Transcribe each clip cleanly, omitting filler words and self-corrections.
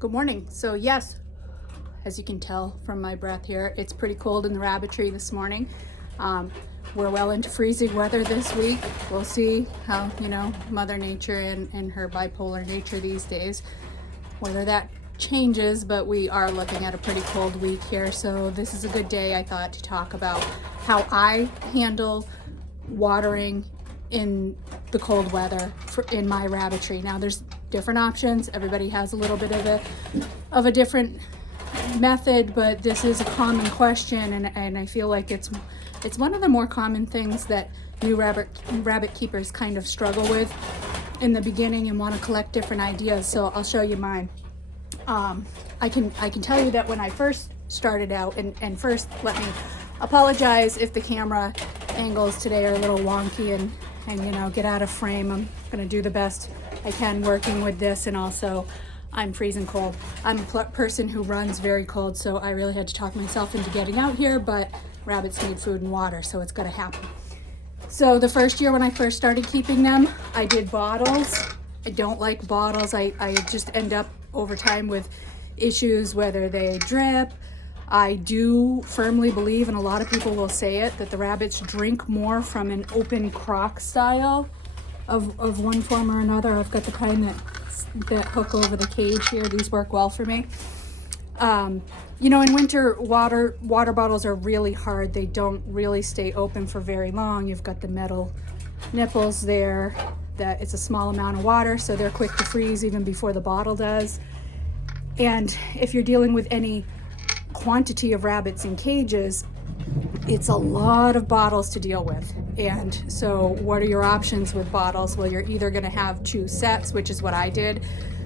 Good morning. So yes, as you can tell from my breath here, it's pretty cold in the rabbitry this morning. We're well into freezing weather this week. We'll see how, Mother Nature and her bipolar nature these days, whether that changes, but we are looking at a pretty cold week here. So this is a good day, I thought, to talk about how I handle watering in the cold weather in my rabbitry. Now there's different options. Everybody has a little bit of a different method, but this is a common question, and I feel like it's one of the more common things that new rabbit keepers kind of struggle with in the beginning and want to collect different ideas. So I'll show you mine. I can tell you that when I first started out, and first let me apologize if the camera angles today are a little wonky and get out of frame. I'm gonna do the best I can working with this, and also I'm freezing cold. I'm a person who runs very cold, so I really had to talk myself into getting out here, but rabbits need food and water, so it's gonna happen. So the first year when I first started keeping them, I did bottles. I don't like bottles. I just end up over time with issues, whether they drip. I do firmly believe, and a lot of people will say it, that the rabbits drink more from an open crock style of one form or another. I've got the kind that hook over the cage here. These work well for me. In winter, water bottles are really hard. They don't really stay open for very long. You've got the metal nipples there. That it's a small amount of water, so they're quick to freeze even before the bottle does. And if you're dealing with any quantity of rabbits in cages, it's a lot of bottles to deal with. And so what are your options with bottles? Well, you're either going to have 2 sets, which is what I did,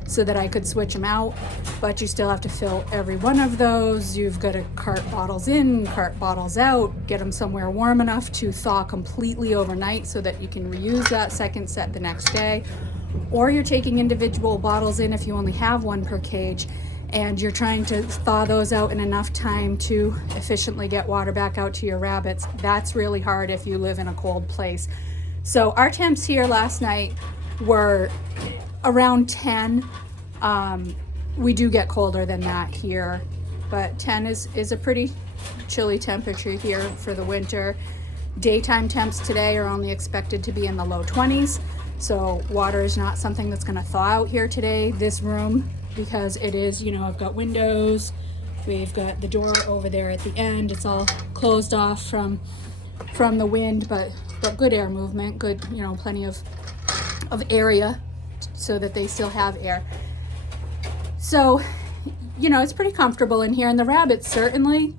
so that I could switch them out, but you still have to fill every one of those. You've got to cart bottles in, cart bottles out, get them somewhere warm enough to thaw completely overnight so that you can reuse that second set the next day. Or you're taking individual bottles in if you only have one per cage, and you're trying to thaw those out in enough time to efficiently get water back out to your rabbits. That's really hard if you live in a cold place. So our temps here last night were around 10. We do get colder than that here, but 10 is a pretty chilly temperature here for the winter. Daytime temps today are only expected to be in the low 20s. So water is not something that's gonna thaw out here today. This room, because it is, I've got windows, we've got the door over there at the end. It's all closed off from the wind, but good air movement, good, plenty of area so that they still have air. So, it's pretty comfortable in here, and the rabbits certainly,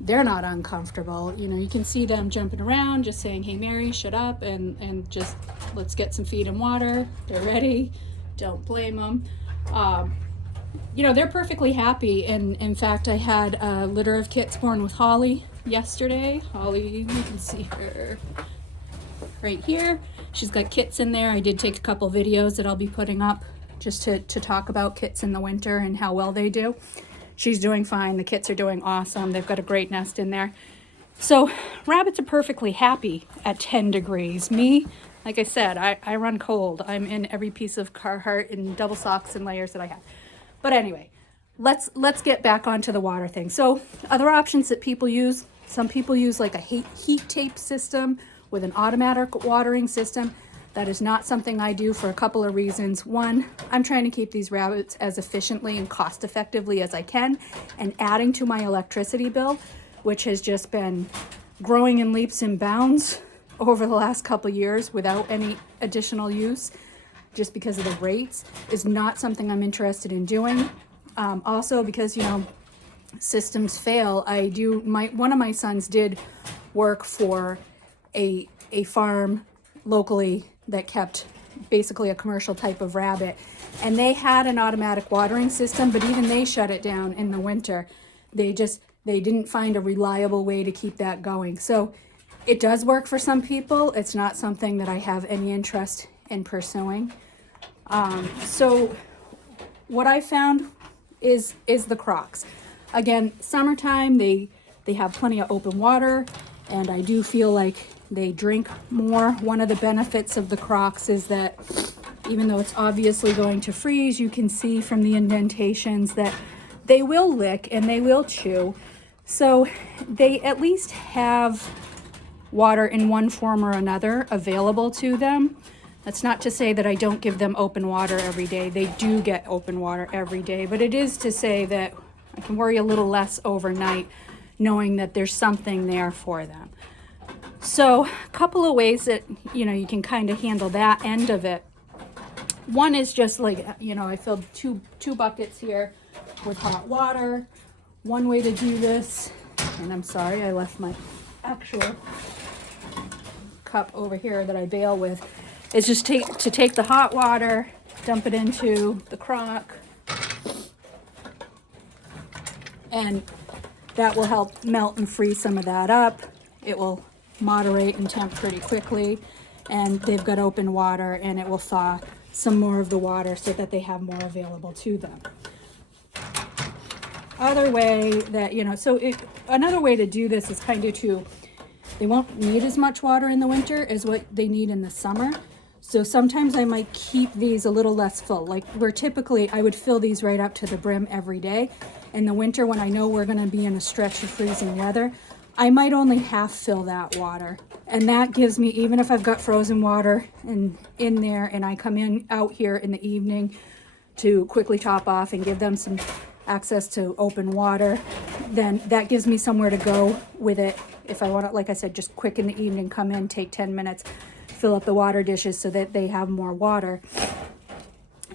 they're not uncomfortable. You can see them jumping around, just saying, "Hey Mary, shut up," and just let's get some feed and water. They're ready. Don't blame them. They're perfectly happy. And in fact, I had a litter of kits born with Holly yesterday. Holly, you can see her right here. She's got kits in there. I did take a couple videos that I'll be putting up just to talk about kits in the winter and how well they do. She's doing fine. The kits are doing awesome. They've got a great nest in there. So rabbits are perfectly happy at 10 degrees. Me, like I said, I run cold. I'm in every piece of Carhartt and double socks and layers that I have. But anyway, let's get back onto the water thing. So other options that people use, some people use like a heat tape system with an automatic watering system. That is not something I do for a couple of reasons. One, I'm trying to keep these rabbits as efficiently and cost effectively as I can, and adding to my electricity bill, which has just been growing in leaps and bounds over the last couple of years without any additional use, just because of the rates, is not something I'm interested in doing. Also because, systems fail. One of my sons did work for a farm locally that kept basically a commercial type of rabbit, and they had an automatic watering system, but even they shut it down in the winter. They didn't find a reliable way to keep that going. So it does work for some people. It's not something that I have any interest in pursuing. So what I found is the crocks. Again, summertime, they have plenty of open water, and I do feel like they drink more. One of the benefits of the crocks is that even though it's obviously going to freeze, you can see from the indentations that they will lick and they will chew. So they at least have water in one form or another available to them. That's not to say that I don't give them open water every day. They do get open water every day, but it is to say that I can worry a little less overnight knowing that there's something there for them. So a couple of ways that, you know, you can kind of handle that end of it. One is just like, you know, I filled two buckets here with hot water. One way to do this, and I'm sorry, I left my actual cup over here that I bail with, is just to take the hot water, dump it into the crock, and that will help melt and freeze some of that up. It will moderate in temp pretty quickly, and they've got open water, and it will thaw some more of the water so that they have more available to them. Other way that, you know, another way to do this is kind of they won't need as much water in the winter as what they need in the summer. So sometimes I might keep these a little less full. Like where typically I would fill these right up to the brim every day. In the winter, when I know we're going to be in a stretch of freezing weather, I might only half fill that water. And that gives me, even if I've got frozen water in there and I come out here in the evening to quickly top off and give them some access to open water, then that gives me somewhere to go with it. If I want to, like I said, just quick in the evening, come in, take 10 minutes, fill up the water dishes so that they have more water.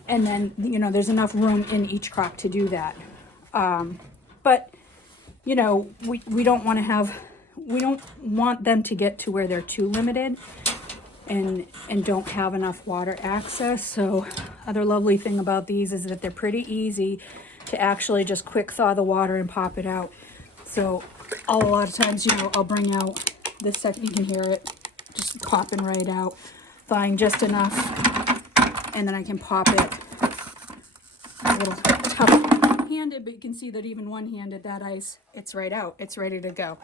And then, you know, there's enough room in each crock to do that. But, you know, we don't want them to get to where they're too limited and don't have enough water access. So other lovely thing about these is that they're pretty easy to actually just quick thaw the water and pop it out. So a lot of times, you know, I'll bring out this second, you can hear it just popping right out, thawing just enough, and then I can pop it a little tough-handed, but you can see that even one-handed, that ice, it's right out, it's ready to go.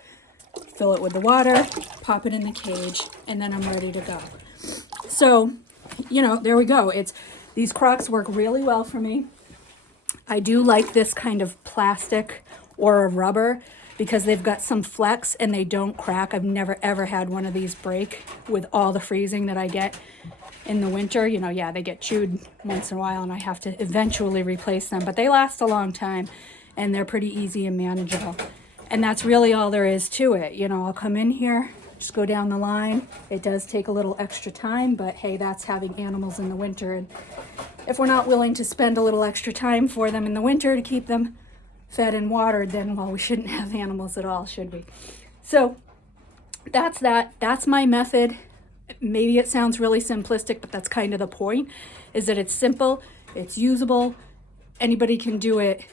Fill it with the water, pop it in the cage, and then I'm ready to go. So, you know, there we go. These crocks work really well for me. I do like this kind of plastic or a rubber because they've got some flex and they don't crack. I've never ever had one of these break with all the freezing that I get in the winter. You know, yeah, they get chewed once in a while and I have to eventually replace them, but they last a long time and they're pretty easy and manageable. And that's really all there is to it. You know, I'll come in here, just go down the line. It does take a little extra time, but hey, that's having animals in the winter. And if we're not willing to spend a little extra time for them in the winter to keep them fed and watered, then, well, we shouldn't have animals at all, should we? So that's that. That's my method. Maybe it sounds really simplistic, but that's kind of the point, is that it's simple, it's usable, anybody can do it,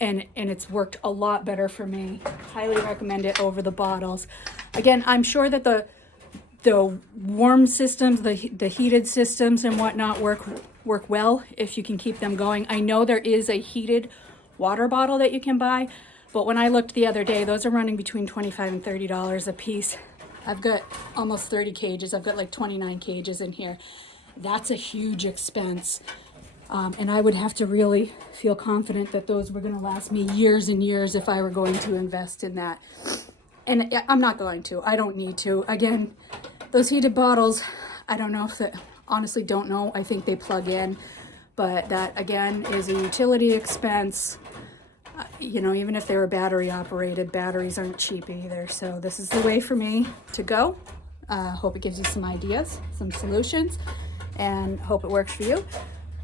and it's worked a lot better for me. Highly recommend it over the bottles. Again, I'm sure that the warm systems, the heated systems and whatnot work well if you can keep them going. I know there is a heated water bottle that you can buy, but when I looked the other day, those are running between $25 and $30 a piece. I've got almost 30 cages. I've got like 29 cages in here. That's a huge expense. And I would have to really feel confident that those were going to last me years and years if I were going to invest in that. And I'm not going to. I don't need to. Again, those heated bottles, I don't know if that, honestly don't know. I think they plug in. But that, again, is a utility expense. You know, even if they were battery operated, batteries aren't cheap either. So this is the way for me to go. Hope it gives you some ideas, some solutions, and hope it works for you.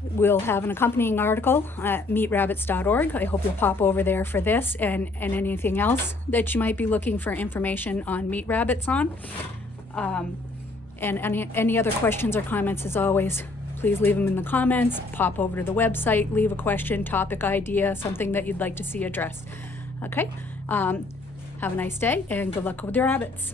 We'll have an accompanying article at meetrabbits.org. I hope you'll pop over there for this and anything else that you might be looking for information on Meet Rabbits on. And any other questions or comments, as always, please leave them in the comments, pop over to the website, leave a question, topic idea, something that you'd like to see addressed. Okay, have a nice day and good luck with your rabbits.